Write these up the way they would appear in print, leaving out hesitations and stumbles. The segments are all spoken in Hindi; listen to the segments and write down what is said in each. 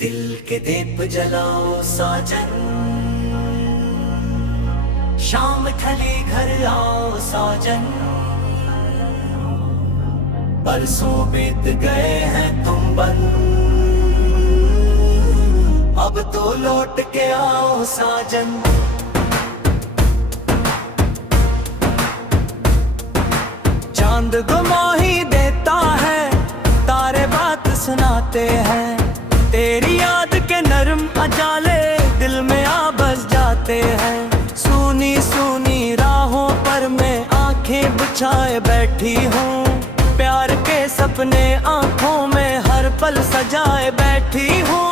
दिल के दीप जलाओ साजन, शाम ढली घर आओ साजन। बरसों बीत गए हैं तुम बन, अब तो लौट के आओ साजन। चांद गुमाही देता है, तारे बात सुनाते हैं। तेरी याद के नरम अजाले दिल में आ बस जाते हैं। सूनी सूनी राहों पर मैं आंखें बिछाए बैठी हूँ, प्यार के सपने आंखों में हर पल सजाए बैठी हूँ।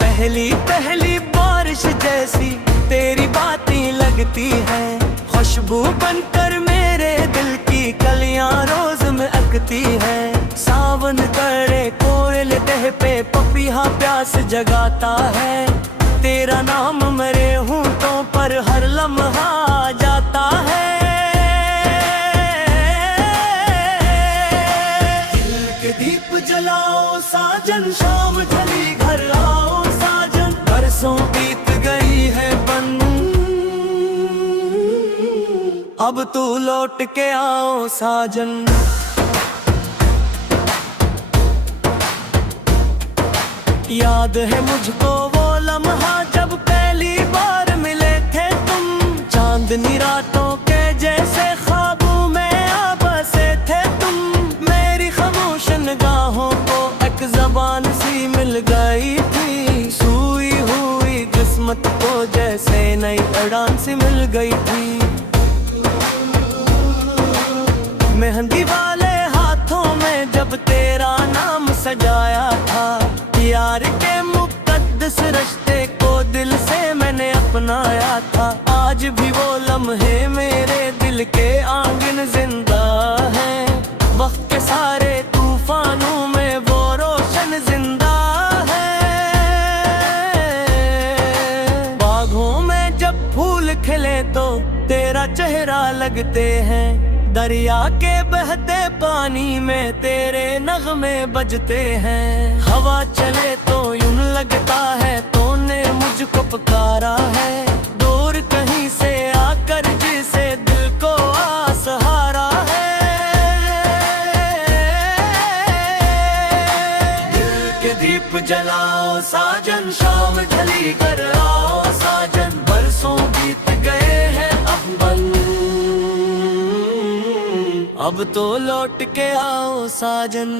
पहली पहली बारिश जैसी तेरी बातें लगती हैं, खुशबू बनकर मेरे दिल की कलियां रोज में अकती है। सावन करे कोयल देह पे पपीहा प्यास जगाता है। तेरा नाम मेरे होंठों पर हर लम्हा जाता है। दिल के दीप जलाओ साजन, शाम ढली घर आओ साजन। बरसों बीत गई है बन, अब तू लौट के आओ साजन। याद है मुझको वो लम्हा जब पहली बार मिले थे तुम, चांदनी रातों के जैसे ख्वाबों में आ बसे थे तुम। मेरी खामोश निगाहों को एक ज़बान सी मिल गई थी, सूई हुई किस्मत को जैसे नई उड़ान सी मिल गई थी। मेहंदी वाले हाथों में जब तेरा नाम सजाया था, यार के मुक़द्दस रिश्ते को दिल से मैंने अपनाया था। आज भी वो लम्हे मेरे दिल के आंगन जिंदा हैं, वक्त के सारे तूफानों में वो रोशन जिंदा है। बागों में जब फूल खिले तो तेरा चेहरा लगते हैं, दरिया के बहते पानी में तेरे नगमे बजते हैं। हवा चले तो यूं लगता है तूने मुझको पुकारा है, दूर कहीं से आकर जिसे दिल को आ सहारा है। दिल के दीप जलाओ साजन, शाम ढली कर आओ साजन। बरसों बीत गए हैं अब बन, अब तो लौट के आओ साजन।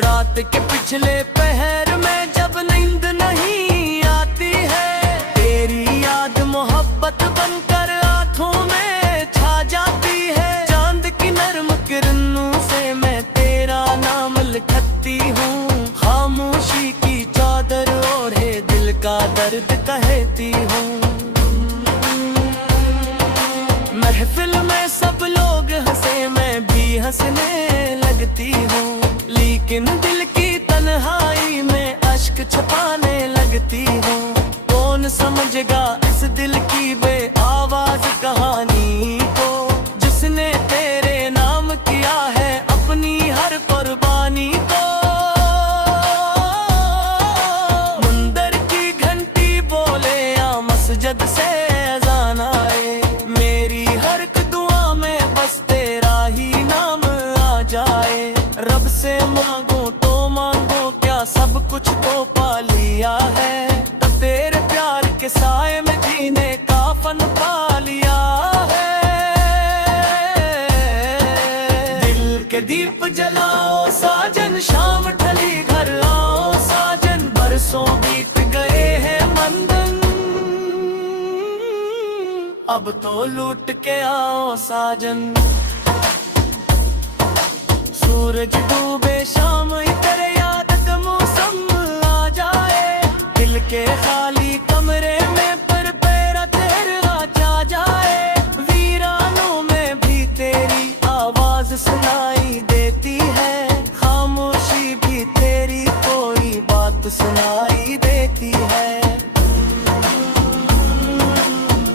रात के पिछले पहर में जब नींद नहीं आती है, तेरी याद मोहब्बत बनकर आँखों में छा जाती है। चांद की नर्म किरणों से मैं तेरा नाम लिखती हूँ, खामोशी की चादर ओढ़े दिल का दर्द कहती हूँ। महफिल में सब लोग हंसे मैं भी हंसने लगती हूँ, लेकिन दिल की तन्हाई में अश्क छुपाने लगती हूँ। कौन समझेगा इस दिल की बेआवाज कहानी को, जिसने तेरे नाम किया है अपनी हर कुर्बानी को। मुंदर की घंटी बोले या मस्जिद से अज़ान आए, मेरी हर एक दुआ में बस तेरा ही नाम आ जाए। रब से मांगो तो मांगो क्या सब कुछ तो पा लिया है, तो तेरे प्यार के साए में जीने का फन पा लिया है। दिल के दीप जलाओ साजन, शाम ढली घर आओ साजन। बरसों बीत गए हैं मंदन, अब तो लूट के आओ साजन। सूरज डूबे शाम तेरे याद का मौसम आ जाए, दिल के खाली कमरे में पर पैरा तेरा जा जाए। वीरानों में भी तेरी आवाज सुनाई देती है, खामोशी भी तेरी कोई बात सुनाई देती है।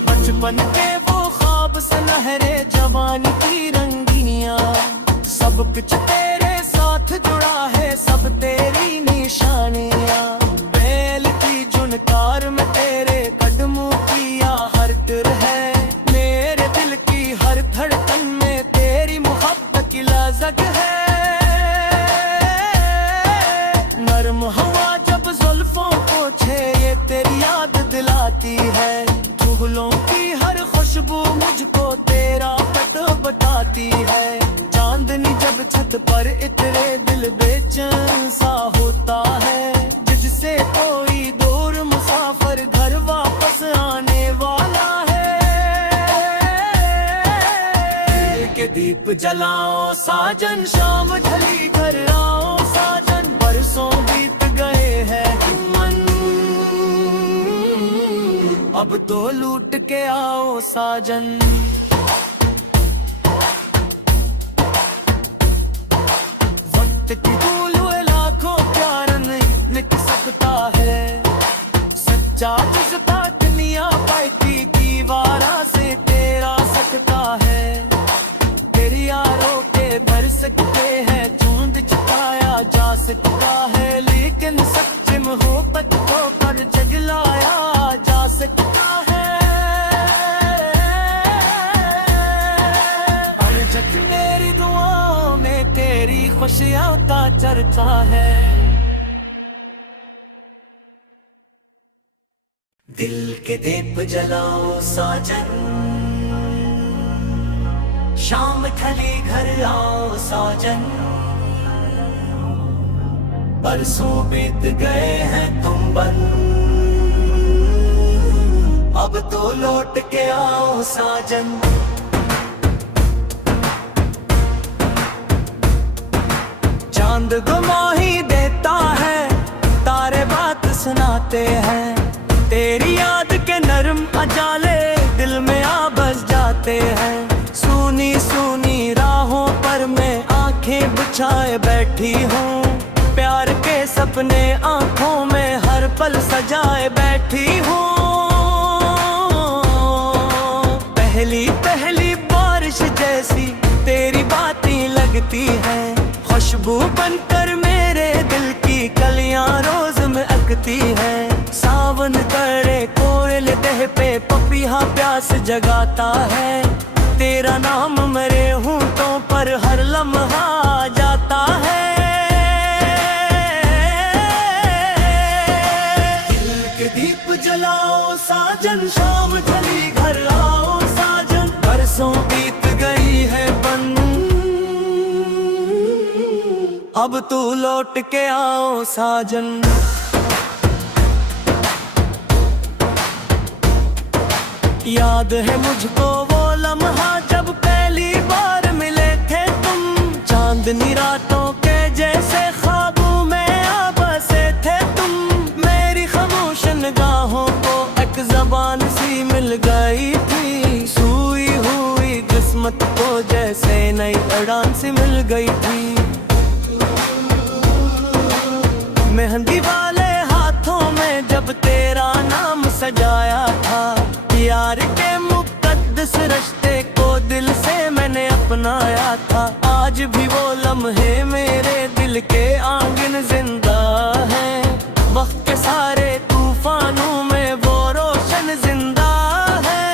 बचपन के वो ख्वाब सुनहरे जवानी की रंग च तेरे साथ जुड़ा है सब तेरी निशानियां। बैल की जुनकार में तेरे कदमों की आहट है। मेरे दिल की हर धड़कन में तेरी मोहब्बत की लज़त है। नर्म हवा जब जुल्फों को छे ये तेरी याद दिलाती है। फूलों की हर खुशबू मुझको तेरा पता बताती है। चांदनी जब छत पर इतरे दिल बेचैन सा होता है। जिससे कोई दूर मुसाफिर घर वापस आने वाला है। दिल के दीप जलाओ साजन, शाम ढली घर आओ साजन। बरसों बीत गए हैं अब तो लूट के आओ साजन। वक्त की भूल हुए लाखों प्यार नहीं मिट सकता है। सच्चा जज्बा दुनिया पाई दीवारा से तेरा सकता है। तेरी यारों के भर सकते हैं चूंद छुपाया जा सकता है। लेकिन सच्ची मोहब्बत को पर जगलाया जा सकता है। अर्जत मेरी दुआओं में तेरी खुशियों का चर्चा है। दिल के दीप जलाओ साजन, शाम ढली घर आओ साजन। बरसों बीत गए हैं तुम बन अब तो लौट के आओ साजन। चांद गुमाही देता है तारे बात सुनाते हैं। तेरी याद के नरम अजाले दिल में आ बस जाते हैं। सूनी सूनी राहों पर मैं आंखें बिछाए बैठी हूँ। प्यार के सपने आंखों में हर पल सजाए बैठी हूँ। पहली पहली बारिश जैसी तेरी बातें लगती है। खुशबू बनकर मेरे दिल की कलियां रोज में अकती है। सावन करे कोयल देह पे पपीहा प्यास जगाता है। तेरा नाम मेरे होंठों पर हर लम्हा जाता है। दीप जलाओ साजन, शाम ढली घर आओ साजन। बरसों बीत गई है बन अब तू लौट के आओ साजन। याद है मुझको वो लम्हा जब पहली बार मिले थे तुम। चांदनी रातों के जैसे ख्वाबों में आ बसे थे तुम। मेरी खामोश निगाहों को एक ज़बान सी मिल गई थी। सूई हुई किस्मत को जैसे नई उड़ान सी मिल गई थी। मेहंदी वाले हाथों में जब तेरा नाम सजाया था। यार के मुक़द्दस रिश्ते को दिल से मैंने अपनाया था। आज भी वो लम्हे मेरे दिल के आंगन जिंदा है। वक्त के सारे तूफानों में वो रोशन जिंदा है।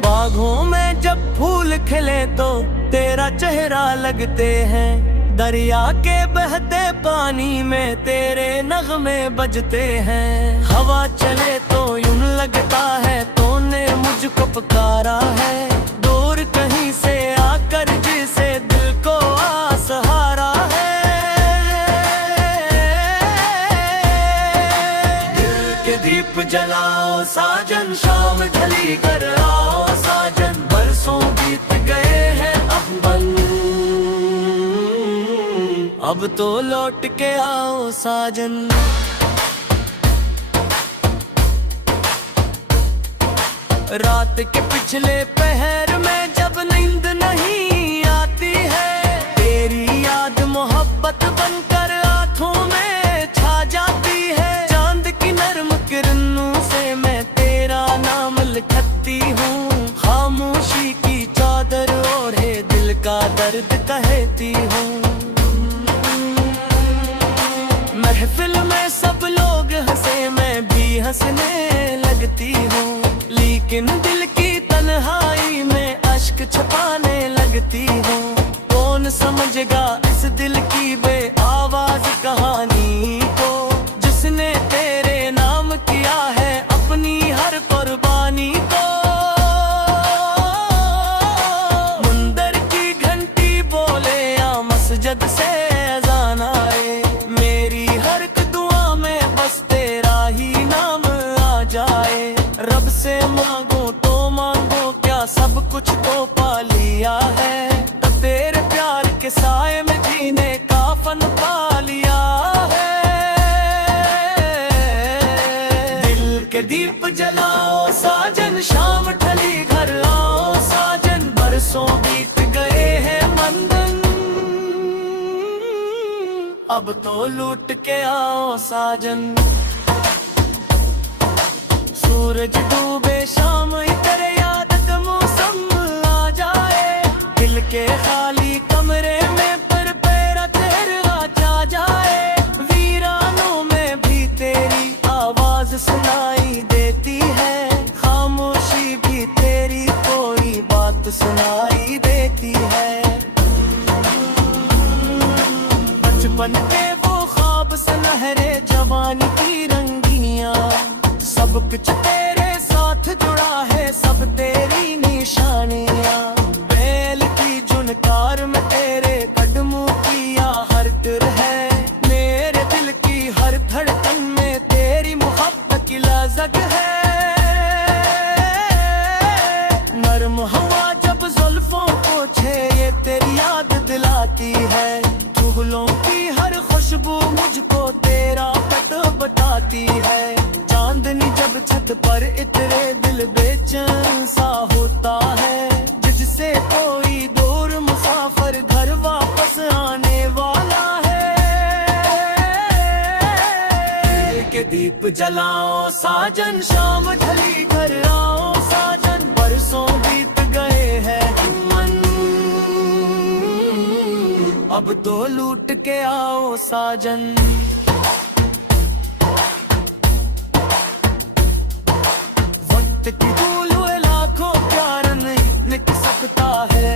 बागों में जब फूल खिले तो तेरा चेहरा लगते हैं। दरिया के बहते पानी में तेरे नगमे बजते हैं। हवा चले तो यूं लगता है तूने मुझको पुकारा है। दूर कहीं से आकर जिसे दिल को आ सहारा है। दिल के दीप जलाओ साजन, शाम ढली कर आओ साजन। बरसों बीत गए हैं अब बन अब तो लौट के आओ साजन। रात के पिछले पहर में जब नींद नहीं आती है। तेरी याद मोहब्बत बनकर आँखों में छा जाती है। चांद की नर्म किरणों से मैं तेरा नाम लिखती हूँ। खामोशी की चादर ओढ़े दिल करती हूँ। कौन समझेगा इस दिल की बे आवाज कहानी को, जिसने तेरे नाम किया है अपनी हर कुर्बानी को। मंदिर की घंटी बोले या मस्जिद से अज़ान आए, मेरी हर एक दुआ में बस तेरा ही नाम आ जाए। रब से मांगो तो मांगो क्या सब कुछ तो पा लिया है, तो तेरे प्यार के साए में जीने का फन पा लिया है। दिल के दीप जलाओ साजन, शाम ढली घर आओ साजन, बरसों बीत गए हैं मंदन, अब तो लूट के आओ साजन। सूरज डूबे शाम तेरे याद का मौसम आ जाए, दिल के खाली कमरे में पर पैरा तेरा जा जाए। वीरानों में भी तेरी आवाज सुनाई देती है, खामोशी भी तेरी कोई बात सुनाई देती है। बचपन के वो ख्वाब सुनहरे जवानी की रंगियां, सब कुछ तेरे साथ जुड़ा है, सब तेरी निशानियां। बैल की जुनकार में तेरे कदमों की आहट है, मेरे दिल की हर धड़कन में तेरी मोहब्बत की लज़त है। नर्म हवा जब जुल्फों को छेड़े तेरी याद दिलाती है, फूलों की हर खुशबू मुझको तेरा पत बताती है। चांदनी जब छत पर इतरे दिल बेचैन सा होता है, जिससे कोई दूर मुसाफिर घर वापस आने वाला है। दिल के दीप जलाओ साजन, शाम ढली घर आओ साजन, बरसों बीत गए हैं मन, अब तो लूट के आओ साजन। वक्त की धूल लाखों प्यार नहीं मिट सकता है,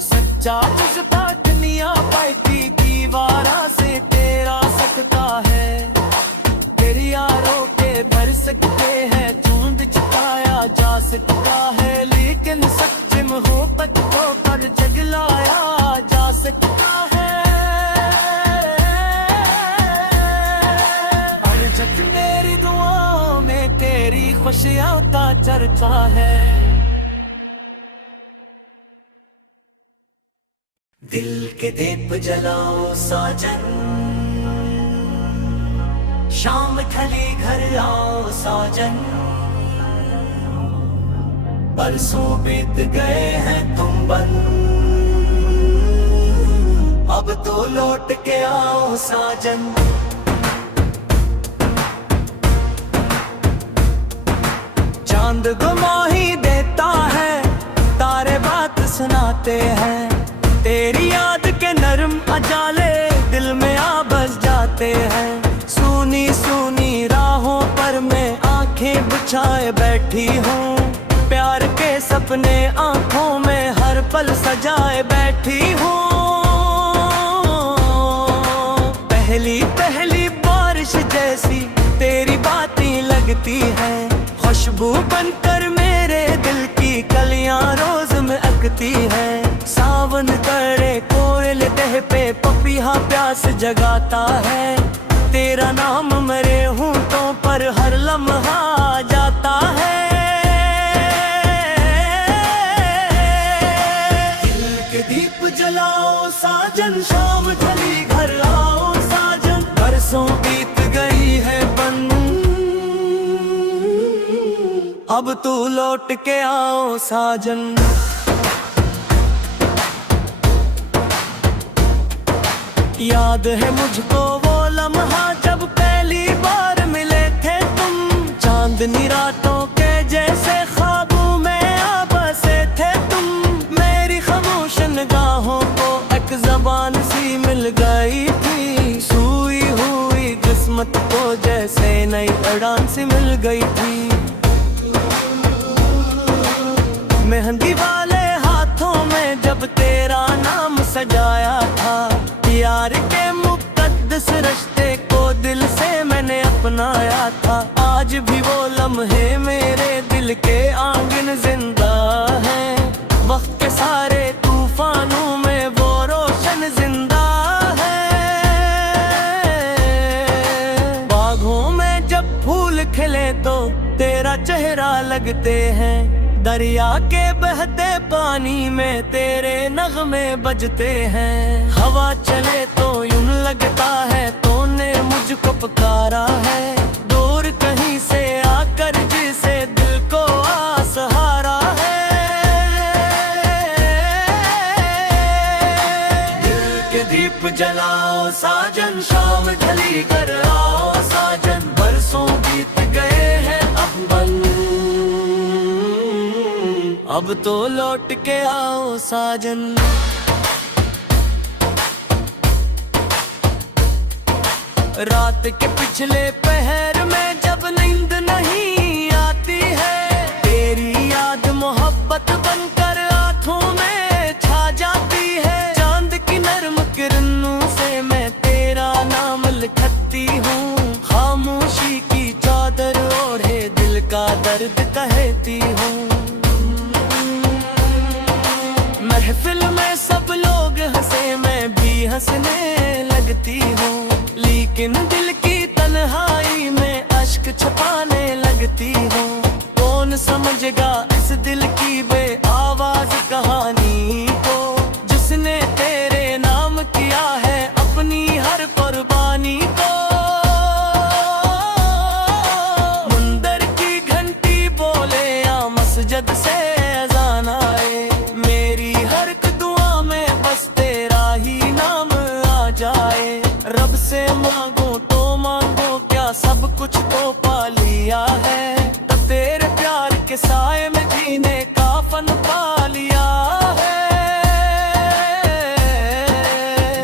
सच्चा जज्बा दुनिया पाई दीवारा से तेरा सकता है। तेरी यारों के भर सकते हैं चूंद चुकाया जा सकता है, लेकिन सच्ची मोहब्बत को पर जगलाया जा सकता है। और जब मेरी दुआओं में तेरी खुशियों का चर्चा है। दिल के दीप जलाओ साजन, शाम ढली घर आओ साजन, बरसों बीत गए हैं तुम बन, अब तो लौट के आओ साजन। चांद गुमाही देता है, तारे बात सुनाते हैं, तेरी याद के नरम अजाले दिल में आ बस जाते हैं। सूनी सूनी राहों पर मैं आंखें बिछाए बैठी हूँ, प्यार के सपने आंखों में हर पल सजाए बैठी हूँ। पहली पहली बारिश जैसी तेरी बातें लगती हैं, खुशबू बनकर मेरे दिल की कलियां रोज में अकती है। सावन करे कोयल देह पे पपीहा प्यास जगाता है, तेरा नाम मेरे होंठों पर हर लम्हा आ जाता है। दिल के दीप जलाओ साजन, शाम ढली घर आओ साजन, बरसों बीत गई है बन, अब तू लौट के आओ साजन। याद है मुझको वो लम्हा जब पहली बार मिले थे तुम, चांदनी रातों के जैसे ख्वाबों में आ बसे थे तुम। मेरी खामोश निगाहों को एक ज़बान सी मिल गई थी, सूई हुई किस्मत को जैसे नई उड़ान सी मिल गई थी। मेहंदी वाले हाथों में जब जब तेरा नाम सजाया था। प्यार के मुकद्दस रिश्ते को दिल से मैंने अपनाया था। आज भी वो लम्हे मेरे दिल के आंगन जिंदा है। वक्त के सारे तूफानों में वो रोशन जिंदा है। बागों में जब फूल खिले तो तेरा चेहरा लगते हैं। दरिया के बहते पानी में तेरे नगमे बजते हैं। हवा चले तो यूं लगता है तूने मुझको पुकारा है। दूर कहीं से आकर जिसे दिल को आसहारा है। दिल के दीप जलाओ साजन, शाम ढली कर आओ साजन। बरसों बीत गए हैं अब तो लौट के आओ साजन। रात के पिछले पहर में जब नींद नहीं आती है, तेरी याद मोहब्बत बनकर आँखों में छा जाती है। चांद की नर्म किरणों से मैं तेरा नाम लिखती हूँ। खामोशी की चादर ओढ़े दिल का दर्द कहती हूँ। महफिल में सब लोग हंसे मैं भी हंसने लगती हूँ। लेकिन दिल की तन्हाई में अश्क छुपाने लगती हूँ। कौन समझेगा इस दिल की बेआवाज कहानी को, जिसने तेरे नाम किया है अपनी हर कुर्बानी को। मुंदर की घंटी बोले या मस्जिद से अज़ान आए, मेरी हर दुआ में बस तेरा ही नाम आ जाए। रब से मांगो तो मांगो क्या, सब कुछ तो पा लिया है। तो तेरे प्यार के साए में जीने का फन पा लिया है।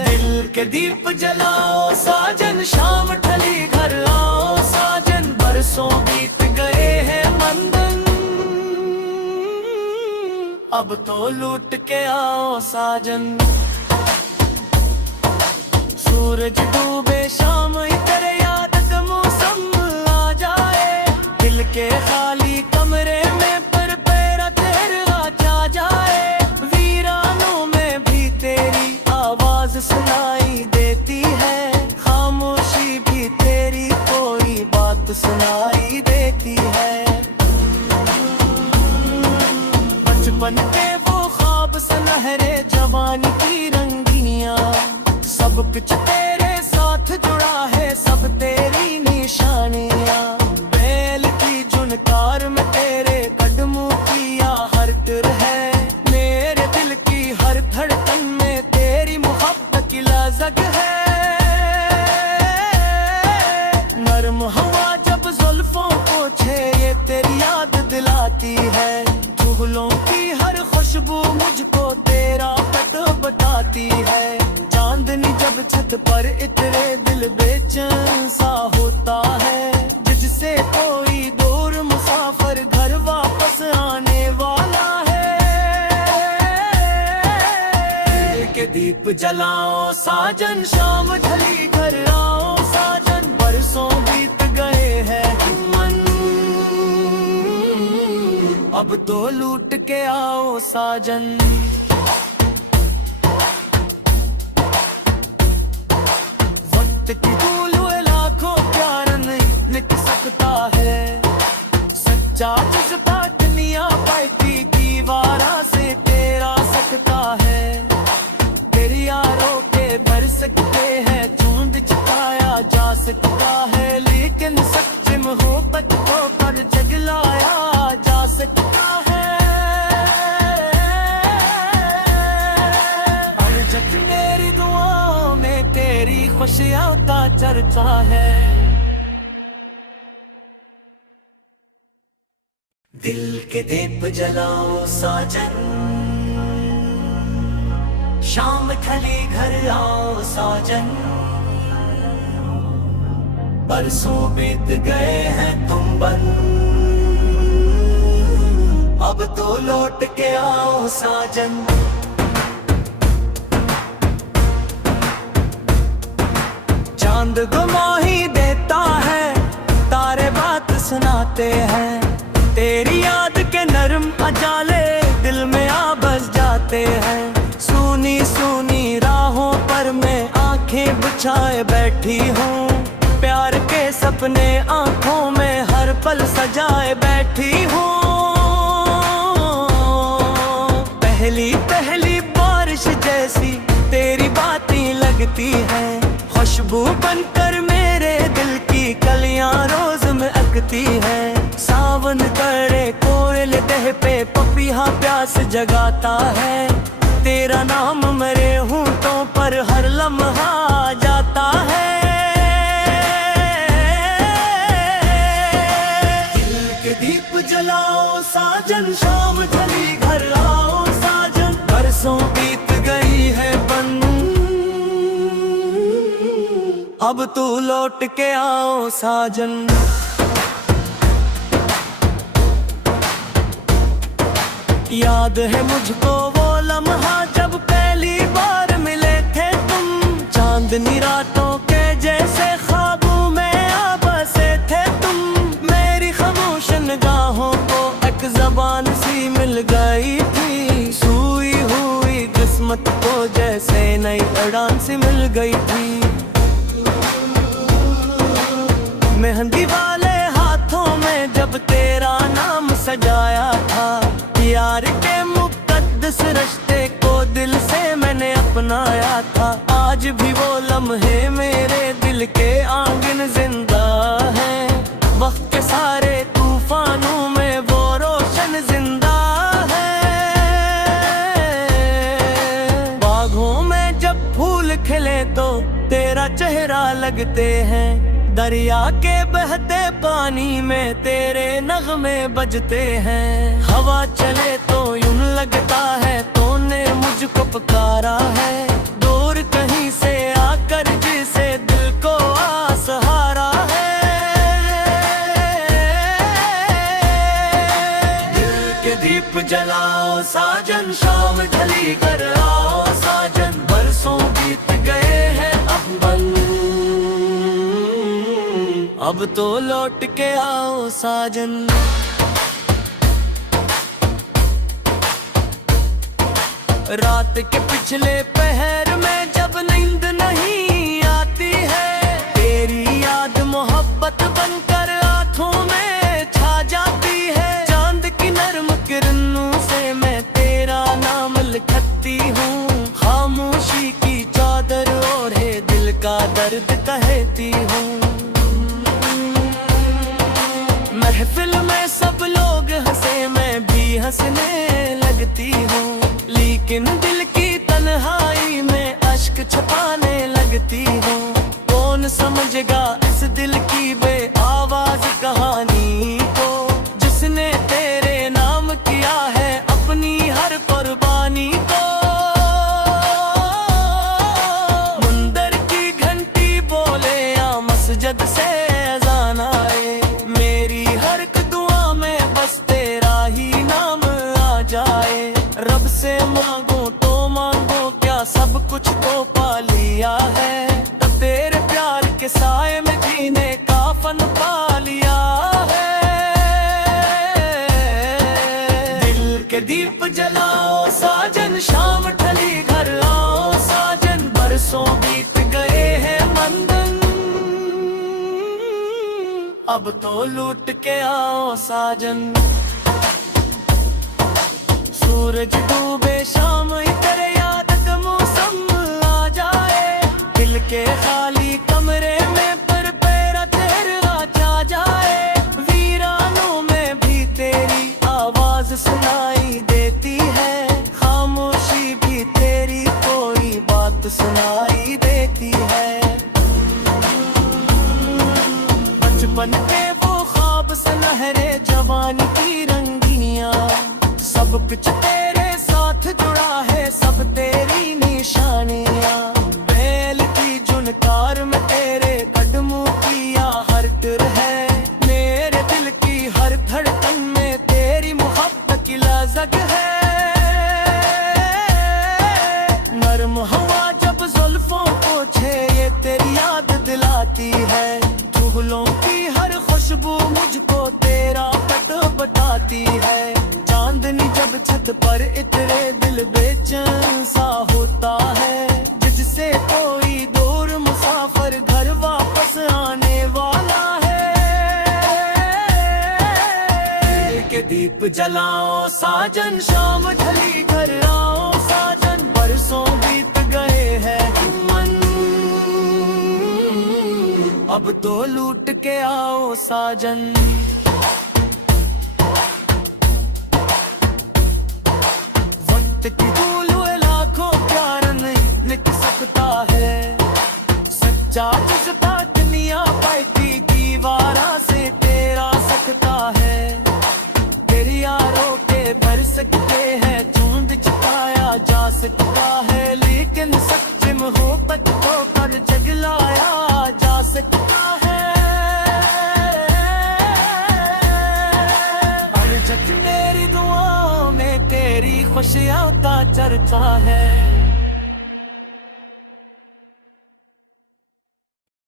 दिल के दीप जलाओ साजन, शाम ढली घर आओ साजन। बरसों बीत गए हैं मंदन, अब तो लूट के आओ साजन। सूरज डूबे शाम तेरे याद का मौसम आ जाए। दिल के खाली कमरे में पर पैरा तेरा जा जाए। वीरानों में भी तेरी आवाज सुनाई देती है। खामोशी भी तेरी कोई बात सुनाई देती है। बचपन के वो ख्वाब सुनहरे जवानी की रंगियां, सब कुछ तेरे साथ जुड़ा है, सब तेरी निशानियां। बैल की जुनकार में तेरे कदमों की आहट है। मेरे दिल की हर धड़कन में तेरी मोहब्बत की लज़क है। नर्म हवा जब जुल्फों को छेड़े तेरी याद दिलाती है। फूलों की हर खुशबू मुझको तेरा पता बताती है। चांदनी जब छत पर इतरे दिल बेचैन सा होता है। जिससे कोई दूर मुसाफिर घर वापस आने वाला है। दिल के दीप जलाओ साजन, शाम ढली घर आओ साजन। बरसों बीत गए हैं अब तो लूट के आओ साजन। वक्त की धूल लाखों प्यार नहीं मिट सकता है। सच्चा जज्बा दुनिया पाई दीवारा से तेरा सकता है। तेरे यारों के भर सकते हैं झुंड छुपाया जा सकता है। लेकिन सच्ची मोहब्बत को पर जगलाया जा सकता है। और जब मेरी दुआओं में तेरी खुशियों का चर्चा है। दिल के दीप जलाओ साजन, शाम ढली घर आओ साजन। बरसों बीत गए हैं तुम बन, अब तो लौट के आओ साजन। चांद गुमाही देता है, तारे बात सुनाते हैं। तेरी याद के नरम अजाले दिल में आ बस जाते हैं। सूनी सूनी राहों पर मैं आंखें बिछाए बैठी हूँ, प्यार के सपने आंखों में हर पल सजाए बैठी हूँ। पहली पहली बारिश जैसी तेरी बातें लगती है, खुशबू बनकर मेरे दिल की कलियां रोज में अकती है। सावन करे कोयल देह पे पपीहा प्यास जगाता है, तेरा नाम मेरे होंठों पर हर लम्हा आ जाता है। दिल के दीप जलाओ साजन, शाम ढली घर आओ साजन, बरसों बीत गई है बंद, अब तू लौट के आओ साजन। याद है मुझको वो लम्हा जब पहली बार मिले थे तुम, चांदनी रातों के जैसे ख्वाबों में आ बसे थे तुम। मेरी खामोश निगाहों को एक ज़बान सी मिल गई थी, सूई हुई किस्मत को जैसे नई उड़ान सी मिल गई थी। मेहंदी वाले हाथों में जब तेरा नाम सजाया था, यार के मुक़द्दस रिश्ते को दिल से मैंने अपनाया था। आज भी वो लम्हे मेरे दिल के आंगन जिंदा हैं, वक्त के सारे तूफानों में वो रोशन जिंदा है। बागों में जब फूल खिले तो तेरा चेहरा लगते हैं, दरिया के बहते पानी में तेरे नगमे बजते हैं। हवा चले तो यूं लगता है तूने मुझको पुकारा है, दूर कहीं से आकर जिसे दिल को आ सहारा है। दिल के दीप जलाओ साजन, शाम ढली कर आओ साजन, बरसों बीत गए हैं अब बंद, अब तो लौट के आओ साजन। रात के पिछले पहर में जब नींद नहीं आती है, तेरी याद मोहब्बत बनकर आँखों में छा जाती है। चांद की नर्म किरणों से मैं तेरा नाम लिखती हूँ, खामोशी की चादर ओढ़े दिल का दर्द कहती हूँ। महफिल में सब लोग हंसे मैं भी हंसने लगती हूँ, लेकिन दिल की तन्हाई में अश्क छुपाने लगती हूँ। कौन समझेगा इस दिल की बेआवाज कहानी को, जिसने तेरे नाम किया है अपनी हर कुर्बानी को। मंदिर की घंटी बोले या मस्जिद से अज़ान आए, मेरी हर एक दुआ में बस तेरा ही नाम आ जाए। रब से मांगो तो मांगो क्या सब कुछ तो पा लिया है, तो तेरे प्यार के साए में जीने का फन पा लिया है। दिल के दीप जलाओ साजन, शाम ढली घर आओ साजन, बरसों बीत गए हैं मंदन, अब तो लूट के आओ साजन। सूरज डूबे शाम तेरे याद का मौसम आ जाए, दिल के खाली कमरे में पर पैरा तेरा जा जाए। वीरानों में भी तेरी आवाज सुनाई देती है, खामोशी भी तेरी कोई बात सुनाई देती है। बचपन के वो ख्वाब सुनहरे जवानी की रंगिनियां, सब कुछ तेरे साथ जुड़ा है, सब तेरी निशानियां। बैल की जुनकार में तेरे कदमों की आहट है, मेरे दिल की हर धड़कन में तेरी मोहब्बत की लज़क है। नर्म हवा जब जब जुल्फों को छे ये तेरी याद दिलाती है। फूलों की हर खुशबू मुझको तेरा पता बताती है। चांदनी जब छत पर इतरे दिल बेचैन सा होता है। जिससे कोई दूर मुसाफिर घर वापस आने वाला है। दिल के दीप जलाओ साजन, शाम ढली घर आओ साजन। बरसों बीत गए हैं मन, अब तो लूट के आओ साजन। वक्त की धूल हुए लाखों प्यार नहीं लिख सकता है। सच्चा जज्बा दुनिया पाती दीवारा से तेरा सकता है। तेरी यारों के भर सकते हैं झुंड छुपाया जा सकता है। लेकिन सच्ची मोहब्बत को कर जगलाया जा सकता है। हर जग मेरी दुआओं में तेरी खुशियों का चर्चा है।